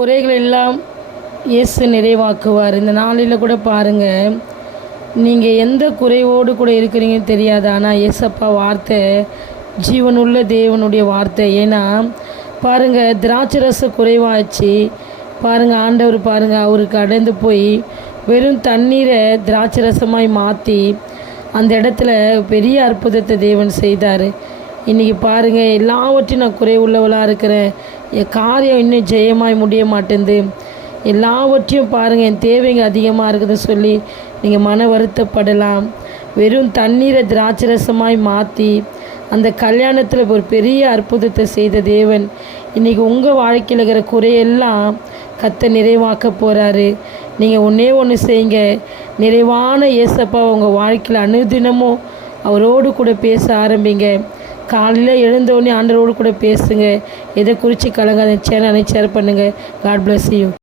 குறைகள் எல்லாம் இயேசு நிறைவாக்குவார். இந்த நாளில் கூட பாருங்கள், நீங்கள் எந்த குறைவோடு கூட இருக்கிறீங்கன்னு தெரியாது. ஆனால் ஏசப்பா வார்த்தை ஜீவனுள்ள தேவனுடைய வார்த்தை. ஏன்னா பாருங்கள், திராட்சரச குறைவாச்சு பாருங்கள், ஆண்டவர் பாருங்கள், அவருக்கு அடைந்து போய் வெறும் தண்ணீரை திராட்சரசமாய் மாற்றி அந்த இடத்துல பெரிய அற்புதத்தை தேவன் செய்தார். இன்றைக்கி பாருங்கள், எல்லாவற்றையும் நான் குறை உள்ளவளாக இருக்கிறேன், என் காரியம் இன்னும் ஜெயமாய் முடிய மாட்டேங்குது, எல்லாவற்றையும் பாருங்கள் என் தேவைங்க அதிகமாக இருக்குதுன்னு சொல்லி நீங்கள் மன வருத்தப்படலாம். வெறும் தண்ணீரை திராட்சரசமாய் மாற்றி அந்த கல்யாணத்தில் ஒரு பெரிய அற்புதத்தை செய்த தேவன் இன்றைக்கி உங்கள் வாழ்க்கையில் இருக்கிற குறையெல்லாம் கத்த நிறைவாக்க போகிறாரு. நீங்கள் ஒன்றே ஒன்று செய்யுங்க, நிறைவான ஏசப்பா உங்கள் வாழ்க்கையில் அனுதினமும் அவரோடு கூட பேச ஆரம்பிங்க. காலையில் எழுந்தோடனே ஆண்டவரோடு கூட பேசுங்க. எதை குறித்து கலங்காத. சேனலை ஷேர் பண்ணுங்கள். God bless you.